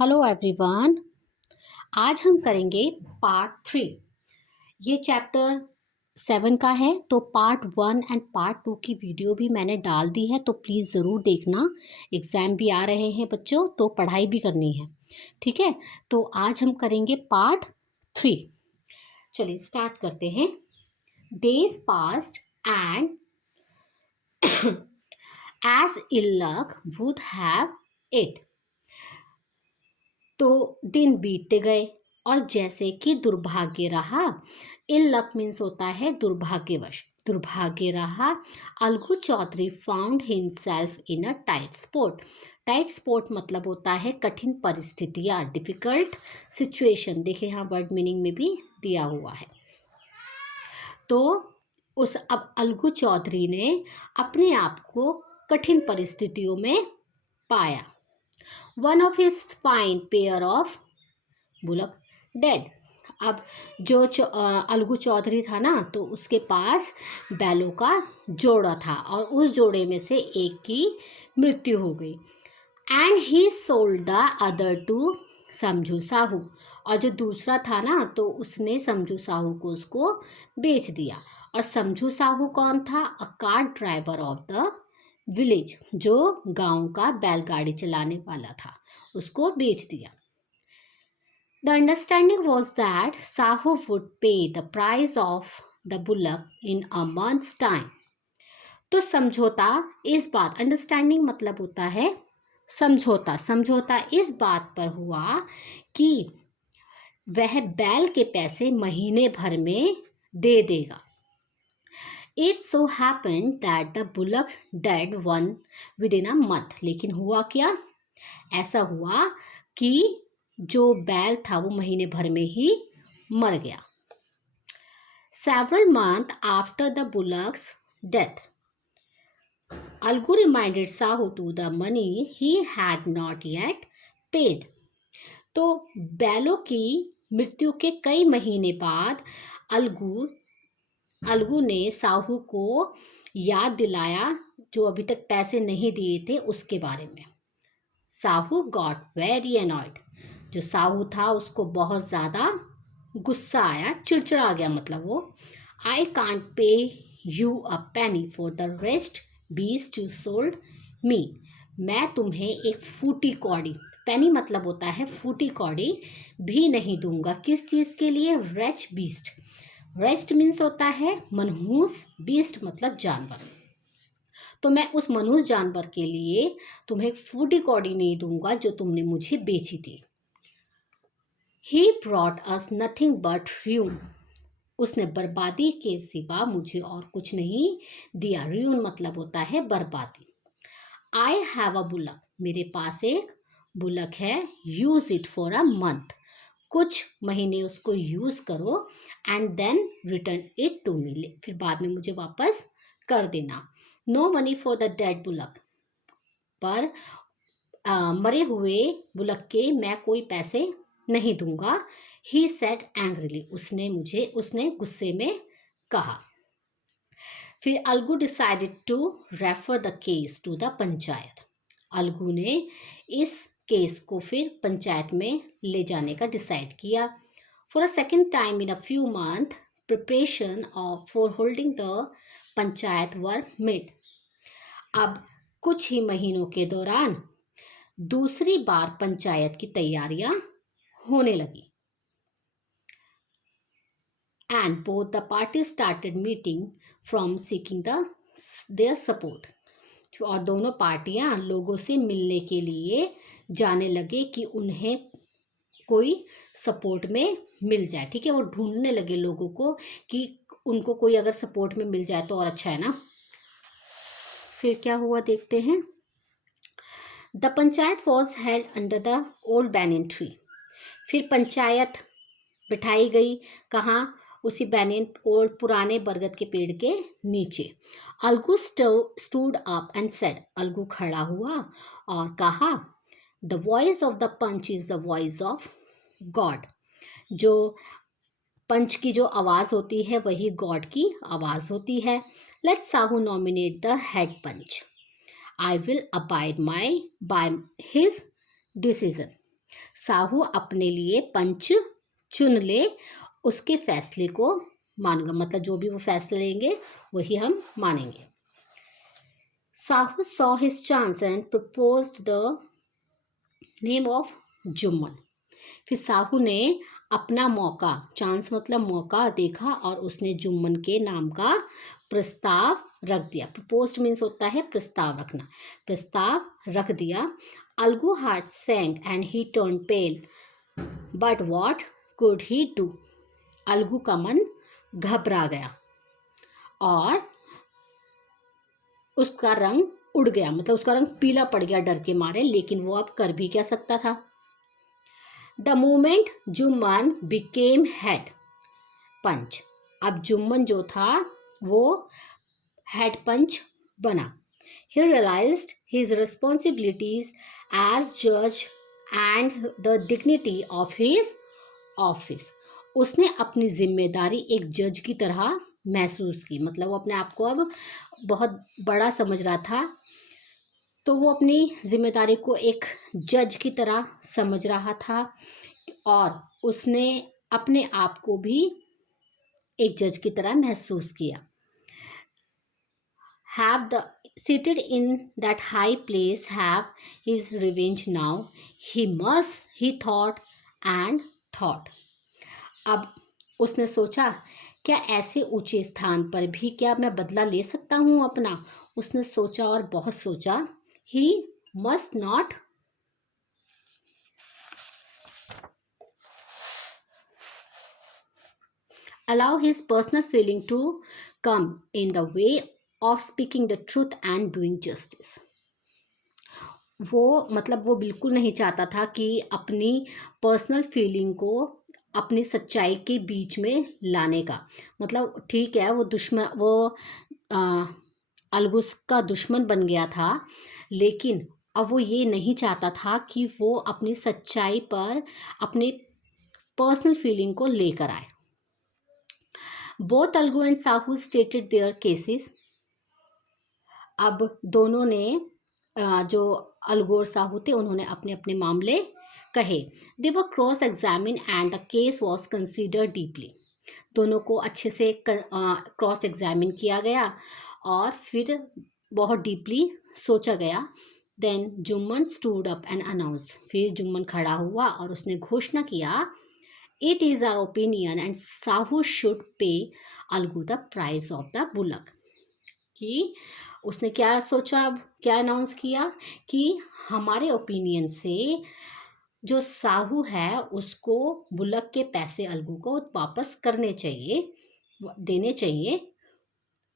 Hello everyone. आज हम करेंगे पार्ट 3। ये चैप्टर 7 का है, तो पार्ट 1 एंड पार्ट 2 की वीडियो भी मैंने डाल दी है, तो प्लीज़ ज़रूर देखना। एग्ज़ाम भी आ रहे हैं बच्चों, तो पढ़ाई भी करनी है, ठीक है। तो आज हम करेंगे पार्ट 3। चलिए स्टार्ट करते हैं। Days passed and as ill luck would have it. तो दिन बीतते गए और जैसे कि दुर्भाग्य रहा। इल लक मीन्स होता है दुर्भाग्यवश, दुर्भाग्य रहा। Algu Chaudhary found himself in a tight spot. Tight spot मतलब होता है कठिन परिस्थितियाँ, डिफिकल्ट सिचुएशन। देखिए यहाँ वर्ड मीनिंग में भी दिया हुआ है। तो अब अलगू चौधरी ने अपने आप को कठिन परिस्थितियों में पाया। One of his fine pair of bullock dead. अब जो अलगू चौधरी था ना, तो उसके पास बैलों का जोड़ा था और उस जोड़े में से एक की मृत्यु हो गई। And he sold the other to Samjhu Sahu. और जो दूसरा था ना, तो उसने समझू साहू को उसको बेच दिया। और समझू साहू कौन था? A cart driver of the village, जो गांव का बैलगाड़ी चलाने वाला था, उसको बेच दिया। The understanding was that Sahu would pay the price of the bullock in a month's time. तो समझौता इस बात, अंडरस्टैंडिंग मतलब होता है समझौता। समझौता इस बात पर हुआ कि वह बैल के पैसे महीने भर में दे देगा। It so happened that the bullock died one within a month. लेकिन हुआ क्या? ऐसा हुआ कि जो बैल था वो महीने भर में ही मर गया। Several months after the bullock's death, Algu reminded Sahu to the money he had not yet paid. तो बैलों की मृत्यु के कई महीने बाद अलगू ने साहू को याद दिलाया जो अभी तक पैसे नहीं दिए थे उसके बारे में। Sahu got very annoyed. जो साहू था उसको बहुत ज़्यादा गुस्सा आया, चिड़चिड़ा गया, मतलब वो। I can't pay you a penny for the rest beast you sold me. मैं तुम्हें एक फूटी कौड़ी, पेनी मतलब होता है फूटी कौड़ी, भी नहीं दूंगा। किस चीज़ के लिए? Reach beast. रेस्ट मीन्स होता है मनहूस, बीस्ट मतलब जानवर। तो मैं उस मनहूस जानवर के लिए तुम्हें फूटी कौड़ी नहीं दूंगा जो तुमने मुझे बेची थी। He brought us nothing but ruin. उसने बर्बादी के सिवा मुझे और कुछ नहीं दिया। ruin मतलब होता है बर्बादी। I have a bullock. मेरे पास एक बुलक है। Use it for a month. कुछ महीने उसको यूज करो and then return it to me. फिर बाद में मुझे वापस कर देना। No money for the dead bullock. पर मरे हुए बुलक के मैं कोई पैसे नहीं दूंगा। He said angrily. उसने गुस्से में कहा। फिर Algu decided to refer the case to the panchayat. Algu ने इस केस को फिर पंचायत में ले जाने का डिसाइड किया। For a second time in a few month preparation for holding the panchayat were made. अब कुछ ही महीनों के दौरान दूसरी बार पंचायत की तैयारियां होने लगी। And both the party started meeting from seeking their support. और दोनों पार्टियां लोगों से मिलने के लिए जाने लगे कि उन्हें कोई सपोर्ट में मिल जाए। ठीक है, वो ढूंढने लगे लोगों को कि उनको कोई अगर सपोर्ट में मिल जाए तो और अच्छा है ना। फिर क्या हुआ देखते हैं। The panchayat was held under the old banyan tree. फिर पंचायत बिठाई गई कहाँ? उसी बैनियन ओल्ड पुराने बरगद के पेड़ के नीचे। Algu stood up and said. Algu खड़ा हुआ और कहा, the voice of the panch is the voice of God. जो पंच की जो आवाज़ होती है वही गॉड की आवाज़ होती है। Let Sahu nominate the head panch. I will abide by his decision. Sahu अपने लिए पंच चुन ले, उसके फैसले को मानूंगा, मतलब जो भी वो फैसले लेंगे वही हम मानेंगे। Sahu saw his chance and proposed the name of Jumman. फिर साहू ने अपना मौका, चांस मतलब मौका देखा और उसने जुम्मन के नाम का प्रस्ताव रख दिया। प्रपोज्ड मीन्स होता है प्रस्ताव रखना, प्रस्ताव रख दिया। Algu heart sank and he turned pale, but what could he do. Algu का मन घबरा गया और उसका रंग उड़ गया, मतलब उसका रंग पीला पड़ गया डर के मारे, लेकिन वो अब कर भी क्या सकता था। The moment Jumman became head panch, अब जुम्मन जो था वो हेड पंच बना। He realized his responsibilities as judge and the dignity of his office. उसने अपनी जिम्मेदारी एक जज की तरह महसूस की, मतलब वो अपने आप को अब बहुत बड़ा समझ रहा था, तो वो अपनी जिम्मेदारी को एक जज की तरह समझ रहा था और उसने अपने आप को भी एक जज की तरह महसूस किया। Have the seated in that high place have his revenge now, he thought and thought। अब उसने सोचा, क्या ऐसे ऊंचे स्थान पर भी क्या मैं बदला ले सकता हूँ अपना। उसने सोचा और बहुत सोचा। He must not allow his personal feeling to come in the way of speaking the truth and doing justice। वो मतलब वो बिल्कुल नहीं चाहता था कि अपनी पर्सनल फीलिंग को अपनी सच्चाई के बीच में लाने का, मतलब ठीक है वो अलगुस का दुश्मन बन गया था, लेकिन अब वो ये नहीं चाहता था कि वो अपनी सच्चाई पर अपने पर्सनल फीलिंग को लेकर आए। Both Algu and Sahu stated their cases. अब दोनों ने जो अलगू और साहू थे उन्होंने अपने अपने मामले कहे। They were cross examine and the case was consider deeply. दोनों को अच्छे से क्रॉस एग्जामिन किया गया और फिर बहुत डीपली सोचा गया। Then Jumman stood up and announce, फिर जुम्मन खड़ा हुआ और उसने घोषणा किया, it is our opinion and Sahu should pay Algu the price of the bullock. कि उसने क्या सोचा, अब क्या अनाउंस किया कि हमारे ओपिनियन से जो साहू है उसको बुलक के पैसे अलगू को वापस करने चाहिए, देने चाहिए।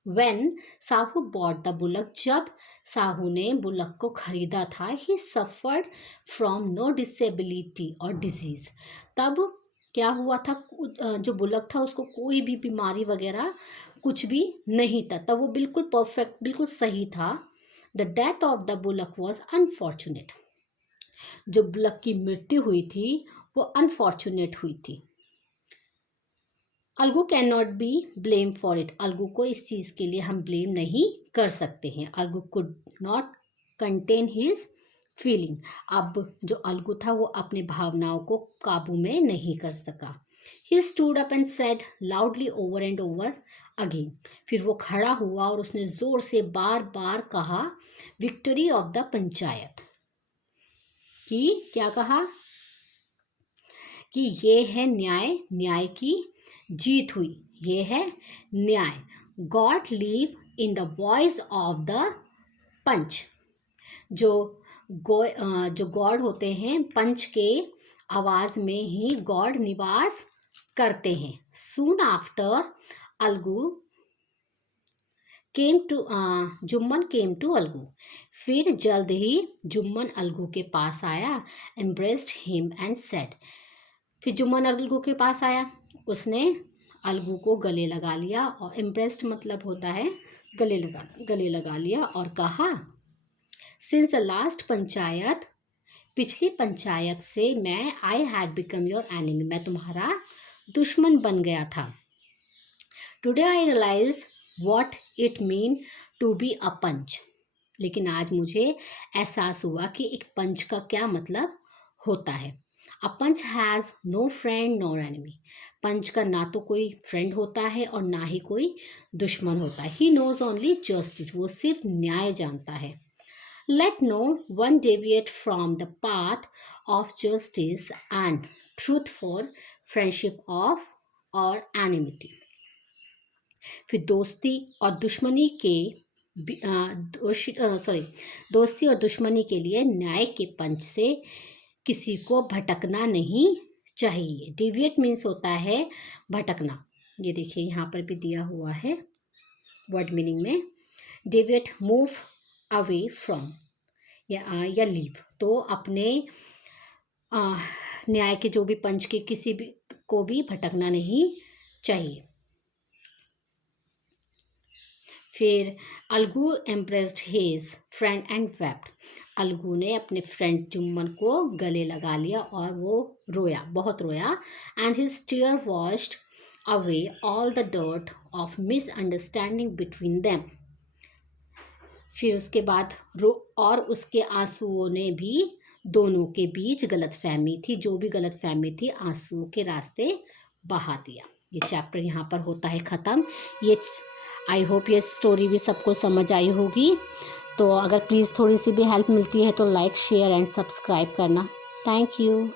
When Sahu bought the bullock, जब साहू ने बुलक को खरीदा था, he suffered from no disability और डिजीज। तब क्या हुआ था, जो बुलक था उसको कोई भी बीमारी वगैरह कुछ भी नहीं था, तब वो बिल्कुल परफेक्ट, बिल्कुल सही था। The death of the bullock was unfortunate, जो बुलक की मृत्यु हुई थी वो अनफॉर्चुनेट हुई थी। Algu can not be blame for it, Algu को इस चीज़ के लिए हम ब्लेम नहीं कर सकते हैं। Algu could not contain his feeling, अब जो अलगू था वो अपने भावनाओं को काबू में नहीं कर सका। He stood up and said loudly over and over again, फिर वो खड़ा हुआ और उसने जोर से बार बार कहा, विक्ट्री ऑफ द पंचायत, कि क्या कहा कि ये है न्याय, न्याय की जीत हुई, ये है न्याय। God live in the voice of the panch, जो गॉड होते हैं पंच के आवाज में ही गॉड निवास करते हैं। Soon after Algu Jumman came to Algu, फिर जल्द ही जुम्मन अलगू के पास आया। एम्ब्रेस्ड हिम एंड सेड, फिर जुम्मन अलगू के पास आया, उसने अलगू को गले लगा लिया, और इम्प्रेस्ड मतलब होता है गले लगा लिया और कहा, सिंस द लास्ट पंचायत, पिछली पंचायत से मैं I had become your enemy, मैं तुम्हारा दुश्मन बन गया था। Today I realize what it mean to be a panch, लेकिन आज मुझे एहसास हुआ कि एक पंच का क्या मतलब होता है। A panch has no friend nor enemy. Panch का ना तो कोई फ्रेंड होता है और ना ही कोई दुश्मन होता है। ही नोज ओनली जस्टिस, वो सिर्फ न्याय जानता है। Let no one deviate from the path of justice and truth for friendship of और एनिमिटी। फिर दोस्ती और दुश्मनी के दोस्ती और दुश्मनी के लिए न्याय के पंच से किसी को भटकना नहीं चाहिए। डिविएट मीन्स होता है भटकना। ये देखिए यहाँ पर भी दिया हुआ है वर्ड मीनिंग में। डिविएट मूव अवे फ्रॉम या लीव। तो अपने न्याय के जो भी पंच के किसी भी को भी भटकना नहीं चाहिए। फिर Algu embraced his friend and wept. Algu ने अपने फ्रेंड जुम्मन को गले लगा लिया और वो रोया, बहुत रोया। And his tear washed away all the dirt of misunderstanding between them. फिर उसके बाद और उसके आंसुओं ने भी दोनों के बीच गलतफहमी थी, जो भी गलतफहमी थी, आंसुओं के रास्ते बहा दिया। ये चैप्टर यहाँ पर होता है ख़त्म। ये आई होप ये स्टोरी भी सबको समझ आई होगी। तो अगर प्लीज़ थोड़ी सी भी हेल्प मिलती है तो लाइक शेयर एंड सब्सक्राइब करना। Thank you.